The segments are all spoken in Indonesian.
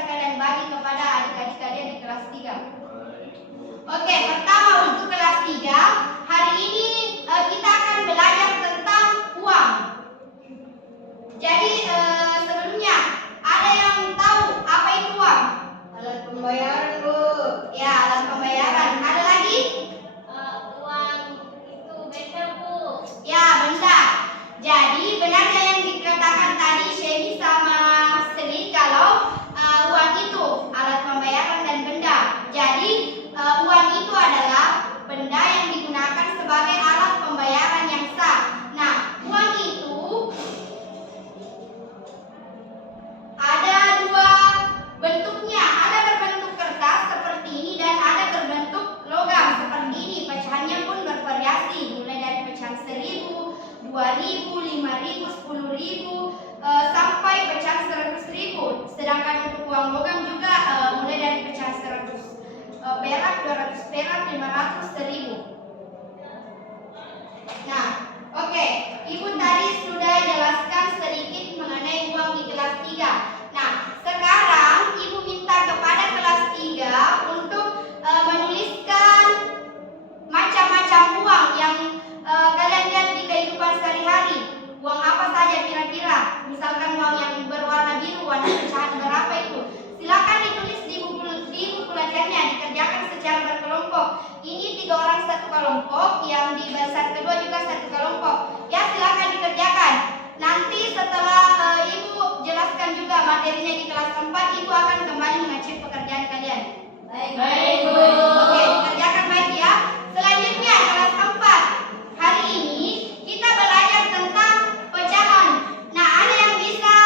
bisa kalian bagi kepada adik-adik kalian di kelas 3. Oke, pertama untuk kelas 3, hari ini kita akan belajar tentang uang. Jadi sebelumnya ada yang tahu apa itu uang? Alat pembayaran, Bu. Ya, alat pembayaran. Ada lagi? Uang itu benda, Bu. Ya, benda. Jadi benarnya yang dikatakan tadi Shemi sama Sri kalau uang itu alat pembayaran dan benda. Jadi uang itu adalah benda yang digunakan sebagai alat pembayaran yang sah. Nah, uang itu ada dua bentuknya. Ada berbentuk kertas seperti ini dan ada berbentuk logam seperti ini. Pecahannya pun bervariasi, mulai dari pecahan 1.000, 2.000, 5.000, 10.000 sampai pecahan 100.000. Sedangkan untuk uang logam juga mulai dari pecahan 100 perak, 200 perak, 500, 1.000. Nah, oke, Ibu tadi sudah jelaskan sedikit mengenai uang di kelas 3. Nah, sekarang Ibu minta kepada kelas 3 untuk menuliskan macam-macam uang yang kalian lihat di kehidupan sehari-hari. Uang apa saja kira-kira? Misalkan uang yang berwarna biru, warna pecahan berapa itu? Silakan ditulis di buku pelajarannya, dikerjakan secara berkelompok. Ini 3 orang satu kelompok, yang di barisan kedua juga satu kelompok. Ya, silakan dikerjakan. Nanti setelah Ibu jelaskan juga materinya di kelas 4, Ibu akan kembali mengecek pekerjaan kalian. Baik, Bu. Oke, dikerjakan baik ya. Selanjutnya kelas 4. Hari ini kita belajar tentang pecahan. Nah, ada yang bisa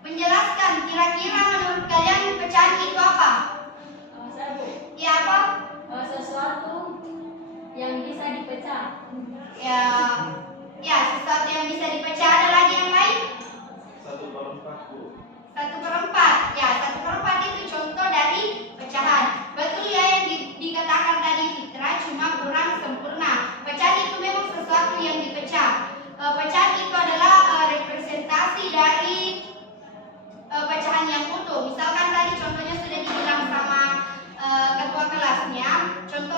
menjelaskan kira-kira menurut kalian pecahan itu apa? Saya, Bu. Ya, apa? Sesuatu yang bisa dipecah. Ya, sesuatu yang bisa dipecah. Ada lagi yang lain? 1/4, Bu. 1/4. Ya, 1/4 itu contoh dari pecahan. Betul ya yang dikatakan tadi Fitra, cuma kurang sempurna. Pecahan itu memang sesuatu yang dipecah. Pecahan itu adalah representasi dari pecahan yang utuh. Misalkan tadi contohnya sudah dibilang sama ketua kelasnya.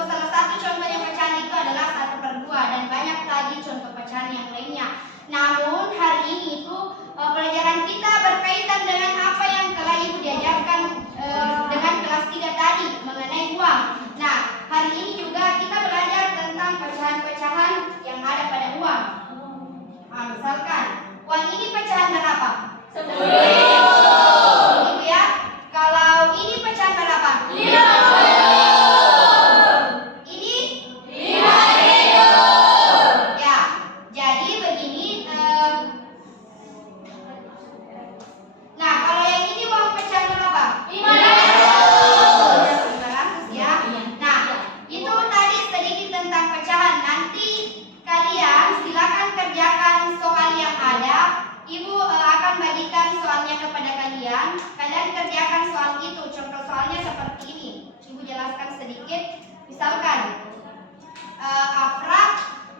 Salah satu contohnya pecahan itu adalah 1/2 dan banyak tadi contoh pecahan yang lainnya. Namun hari ini itu pelajaran kita berkaitan dengan apa yang telah Ibu diajarkan dengan kelas 3 tadi mengenai uang. Nah, hari ini juga kita belajar tentang pecahan-pecahan yang ada pada uang. Nah, misalkan uang ini pecahan berapa? 10.000. Gitu ya. Kalau ini pecahan berapa? 50. Ini 5.000. ya. Jadi begini. Nah, kalau yang ini uang pecahan berapa? 500 ya. Nah, itu tadi sedikit tentang pecahan. Nanti kalian silakan kerjakan soal yang ada. Ibu akan bagikan soalnya kepada kalian. Kalian kerjakan soal itu. Contoh soalnya seperti ini. Ibu jelaskan sedikit. Misalkan Afra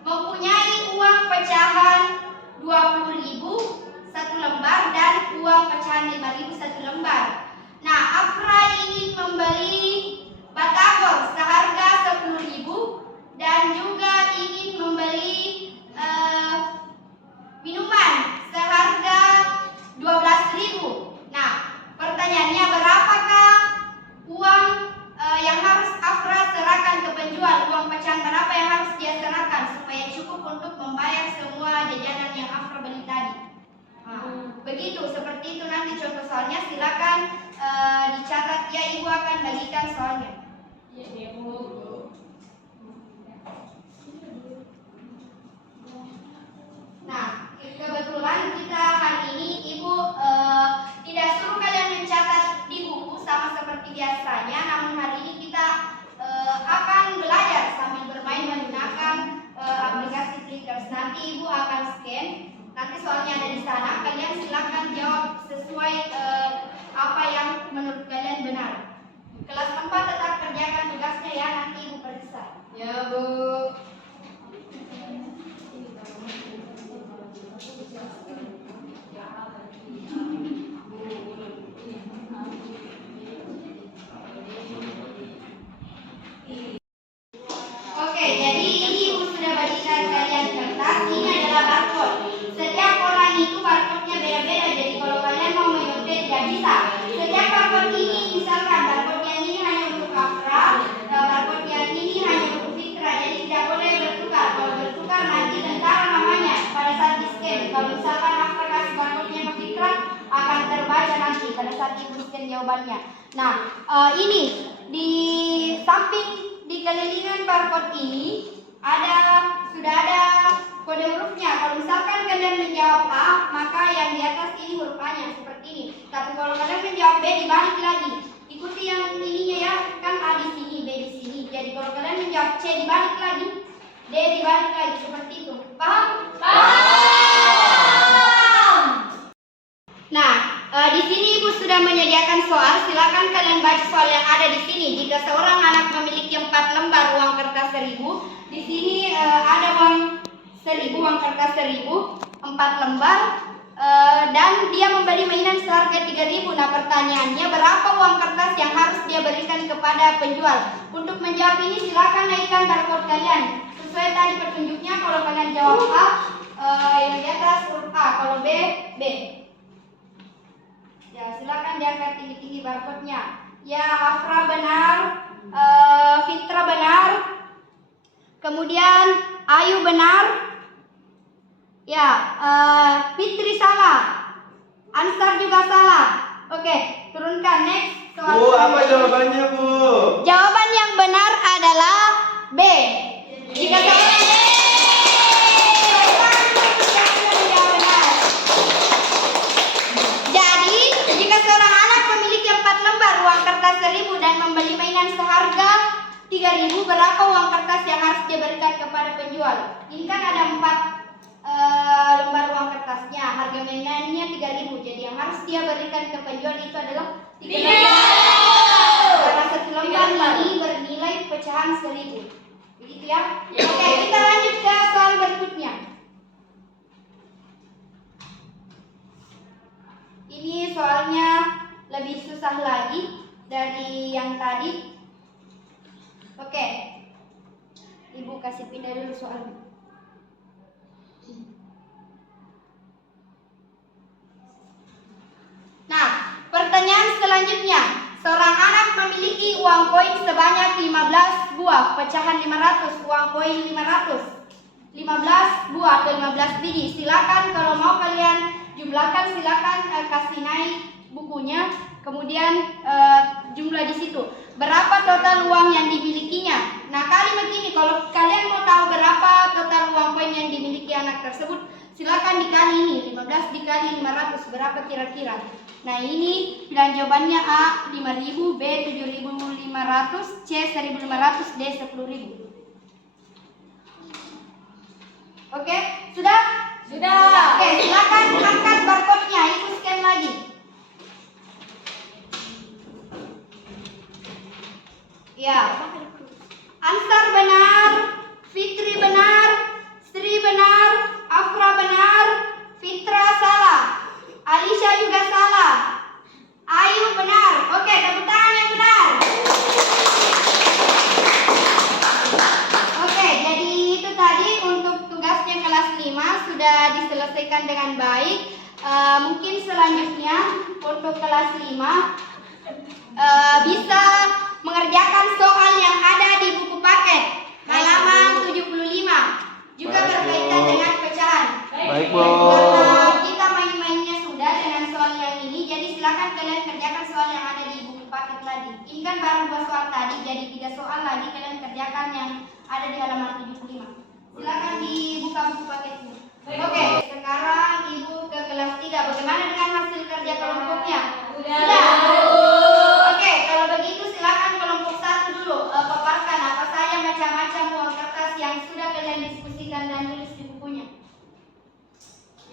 mempunyai uang pecahan 20.000 satu lembar dan uang pecahan 5.000 satu lembar. Nah, Afra ingin membeli batagor seharga 10.000 dan juga ingin membeli minuman seharga 12.000. Nah, pertanyaannya berapakah uang yang harus Afra serahkan ke penjual? Uang pecahan berapa yang harus dia serahkan supaya cukup untuk membayar semua jajanan yang Afra beli tadi? Nah, begitu, seperti itu nanti contoh soalnya. Silakan dicatat ya, Ibu akan bagikan soalnya. Iya, Bu. Nah, kebetulan kita hari ini Ibu tidak suruh kalian mencatat di buku sama seperti biasanya, namun hari ini kita akan belajar sambil bermain menggunakan aplikasi Clickers. Nanti Ibu akan scan, nanti soalnya ada di sana. Kalian silakan jawab sesuai apa yang menurut kalian benar. Kelas 4 tetap kerjakan tugasnya ya, nanti Kalau misalkan Afra kasih barcode-nya ke Fitra, akan terbaca nanti pada saat ibu scan jawabannya. Nah, ini di samping di kelilingan barcode ini sudah ada kode hurufnya. Kalau misalkan kalian menjawab A, maka yang di atas ini huruf A-nya seperti ini. Tapi kalau kalian menjawab B, dibalik lagi. Ikuti yang ininya ya, kan A di sini, B di sini. Jadi kalau kalian menjawab C, dibalik lagi, D dibalik lagi seperti itu. Paham? Paham. Nah, di sini ibu sudah menyediakan soal. Silakan kalian baca soal yang ada di sini. Jika seorang anak memiliki 4 lembar uang kertas 1000, di sini ada uang 1000, uang kertas 1000, 4 lembar, dan dia membeli mainan seharga 3000. Nah, pertanyaannya berapa uang kertas yang harus dia berikan kepada penjual? Untuk menjawab ini silakan naikkan barcode kalian. Sesuai tadi petunjuknya, kalau kalian jawab A, yang di atas huruf A, kalau B, B. Ya, silakan diangkat tinggi-tinggi barcode-nya. Ya, Afra benar, Fitra benar, kemudian Ayu benar, ya, Fitri salah, Ansar juga salah. Oke, turunkan next soal. Bu, apa jawabannya, Bu? Jawaban yang benar adalah B. Jika Jadi, jika seorang anak memiliki 4 lembar uang kertas 1000 dan membeli mainan seharga 3000, berapa uang kertas yang harus dia berikan kepada penjual? Ini kan ada 4 lembar uang kertasnya, harga mainannya 3000. Jadi yang harus dia berikan ke penjual itu adalah 3000. Karena satu lembar ini bernilai pecahan 1000. Begitu ya? Oke, kita lanjut ke soal berikutnya. Ini soalnya lebih susah lagi dari yang tadi. Oke, ibu kasih pindah dulu soalnya. Nah, pertanyaan selanjutnya. Seorang anak memiliki uang koin sebanyak 15 buah, pecahan 500, uang koin 500. 15 buah atau 15 biji. Silakan kalau mau kalian jumlahkan, silakan kasih naik bukunya, kemudian jumlah di situ. Berapa total uang yang dimilikinya? Nah, kalimat ini kalau kalian mau tahu berapa total uang koin yang dimiliki anak tersebut, silakan dikali ini, 15 dikali 500, berapa kira-kira? Nah, ini dan jawabannya A 5000, B 7500, C 1500, D 10000. Oke, sudah? Sudah. Oke, silakan angkat barcode-nya, ibu scan lagi. Ya. Ansar benar, Fitri benar, Sri benar, Afra benar, Fitra salah, Alisha juga salah, Ayu benar. Oke, tepuk tangan yang benar. Oke, jadi itu tadi untuk tugasnya kelas 5 sudah diselesaikan dengan baik. Mungkin selanjutnya untuk kelas 5 bisa mengerjakan soal yang ada di buku paket halaman 75, juga berkaitan dengan pecahan. Baik, Bu. Karena kita main-mainnya sudah dengan soal yang ini, jadi silakan kalian kerjakan soal yang ada di buku paket lagi. Ini kan baru 2 soal tadi, jadi 3 soal lagi kalian kerjakan yang ada di halaman 75. Silakan dibuka buku paketnya. Oke, sekarang ibu ke kelas 3. Bagaimana dengan hasil kerja kelompoknya? Sudah. Oke, kalau begitu silakan kelompok 1 dulu paparkan apa saja macam-macam uang kertas yang sudah kalian diskusikan dan tulis di bukunya.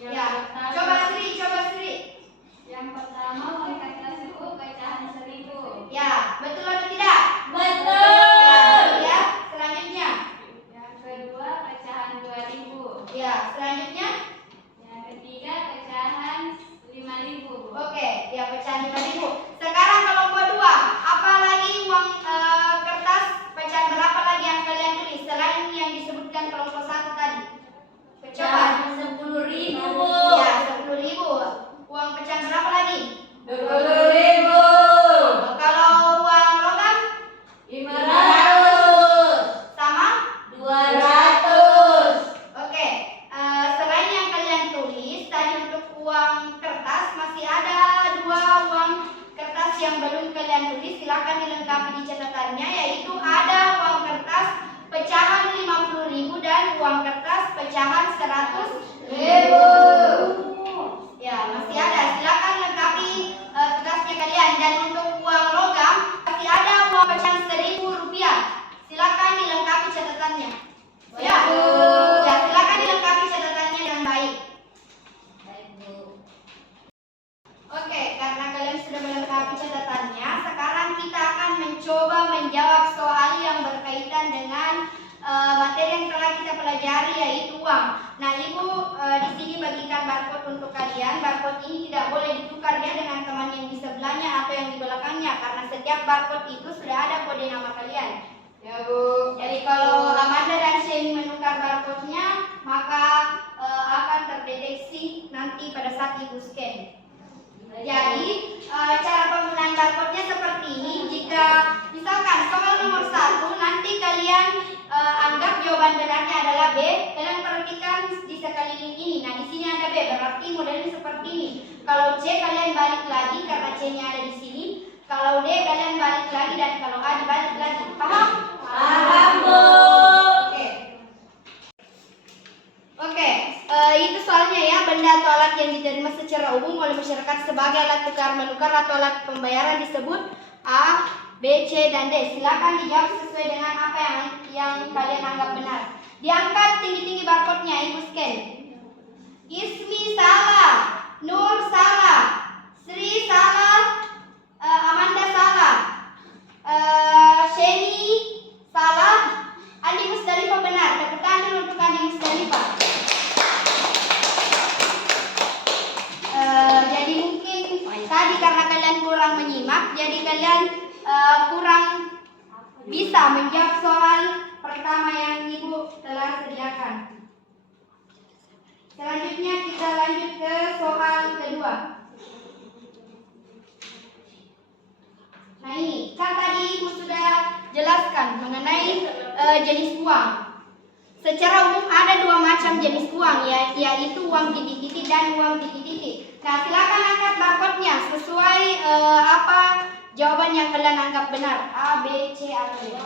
Ya, coba Sri. Yang pertama uang kertas itu pecahan 1000. Ya, betul atau tidak? Betul. Ya, selanjutnya. Yang kedua pecahan 2000. Ya, selanjutnya. Yang ketiga pecahan 5000. Oke, yang belum kalian tulis silakan dilengkapi di catatannya, yaitu ada uang kertas pecahan 50.000 dan uang kertas pecahan 100.000. Ya, masih ada. Silakan lengkapi kertasnya kalian. Dan untuk uang logam masih ada uang pecahan 1.000 rupiah. Silakan dilengkapi catatannya. Ya, ya silakan dilengkapi catatannya dengan baik. Oke, karena kalian sudah melengkapi catatannya, sekarang kita akan mencoba menjawab soal yang berkaitan dengan materi yang telah kita pelajari, yaitu uang. Nah, Ibu di sini bagikan barcode untuk kalian. Barcode ini tidak boleh ditukar ya dengan teman yang di sebelahnya atau yang di belakangnya, karena setiap barcode itu sudah ada kode nama kalian. Ya Bu. Jadi kalau Amanda dan Sheni menukar barcode-nya, maka akan terdeteksi nanti pada saat Ibu scan. Jadi cara penggunaan barcode-nya seperti ini. Jika misalkan soal nomor 1 nanti kalian anggap jawaban benarnya adalah B, kalian perhatikan di sekeliling ini. Nah, di sini ada B, berarti modelnya seperti ini. Kalau C kalian balik lagi karena C-nya ada di sini. Kalau D kalian balik lagi, dan kalau A dibalik lagi. Paham? Paham, Bu. Oke, itu soalnya ya, benda atau alat yang diterima secara umum oleh masyarakat sebagai alat tukar menukar atau alat pembayaran disebut A, B, C, dan D. Silakan dijawab sesuai dengan apa yang kalian anggap benar. Diangkat tinggi-tinggi barcode-nya, Ibu scan. Ismi salah, Nur salah, Sri salah, Amanda salah, Sheni salah, Andi Musdalifah benar. Tepuk tangan dulu untuk Andi Musdalifah. Jadi mungkin tadi karena kalian kurang menyimak, jadi kalian kurang bisa menjawab soal pertama yang Ibu telah sediakan. Selanjutnya kita lanjut ke soal kedua. Nah ini, kan tadi Ibu sudah jelaskan mengenai jenis uang. Secara umum ada dua macam jenis uang, yaitu uang titik-titik dan uang titik-titik. Nah, silakan angkat barcode-nya sesuai apa jawaban yang kalian anggap benar, A, B, C, atau D.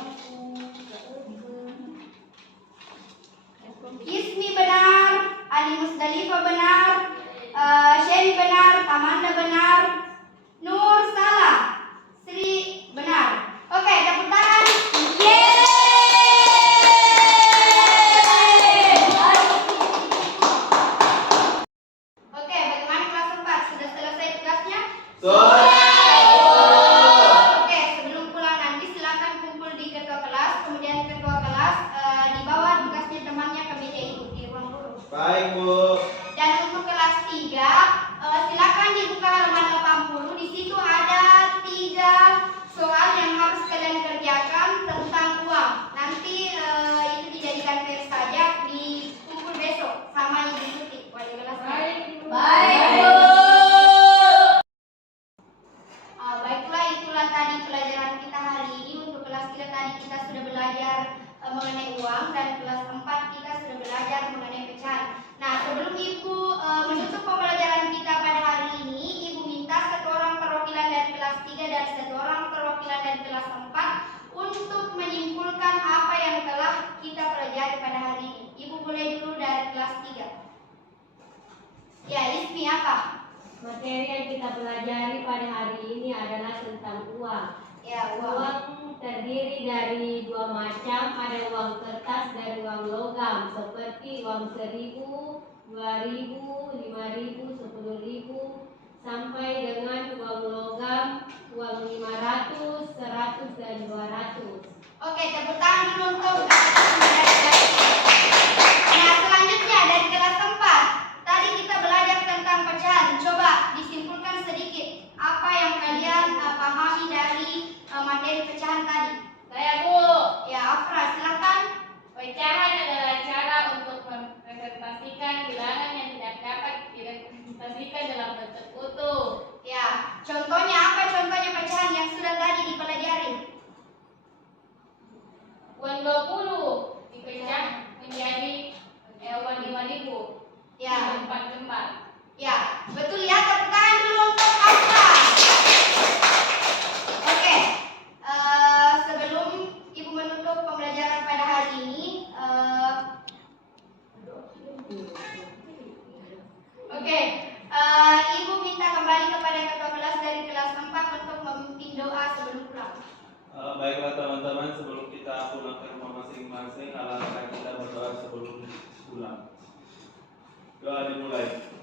Ismi benar, Ali Musdalifah benar, Sheni benar, Amanda benar, Nur salah, Sri benar. Oke, tepuk tangan. Yeay! Oke, bagaimana kelas 4? Sudah selesai tugasnya? Oke, sebelum pulang nanti silakan kumpul di ketua kelas, kemudian ketua kelas dibawa tugasnya temannya ke meja Ibu di ruang guru. Baik, Bu. Dan untuk kelas 3, silakan dibuka halaman 80. Di situ ada 3 soal yang harus kalian kerjakan tentang uang. Nanti itu dijadikan tes saja, dikumpul besok sama Ibu Tuti, wali kelas. Baik, Bu. Baiklah, itulah tadi pelajaran kita hari ini. Untuk kelas 3 tadi kita sudah belajar mengenai uang, dan kelas 4 kita sudah belajar mengenai pecahan. Nah, sebelum Ibu menutup pembelajaran kita pada hari ini, Ibu minta satu orang perwakilan dari kelas 3 dan satu orang perwakilan dari kelas 4 untuk menyimpulkan apa yang telah kita pelajari pada hari ini. Ibu boleh dulu dari kelas 3. Ya, Ismi apa? Materi yang kita pelajari pada hari ini adalah tentang uang. Ya, uang. Uang terdiri dari dua macam, ada uang kertas dan uang logam, seperti uang 1.000, 2.000, 5.000, 10.000, sampai dengan uang logam, uang 500, 100, dan 200. Oke, tepuk tangan dulu untuk Nah, selanjutnya dari kelas 4. Tadi kita belajar tentang pecahan. Coba disimpulkan sedikit apa yang kalian pahami dari materi pecahan tadi. Saya, Bu. Ya, Afra, silakan. Pecahan adalah cara untuk merepresentasikan bilangan yang tidak dapat direpresentasikan dalam bentuk utuh. Ya, contohnya apa? Contohnya pecahan yang sudah tadi dipelajari. Uang 20 dipecah menjadi uang 5.000. Ya, Empat. ya, betul ya. Tepuk tangan dulu untuk Afra. masing-masing. Alangkah kita berdoa sebelum pulang. Doa dimulai.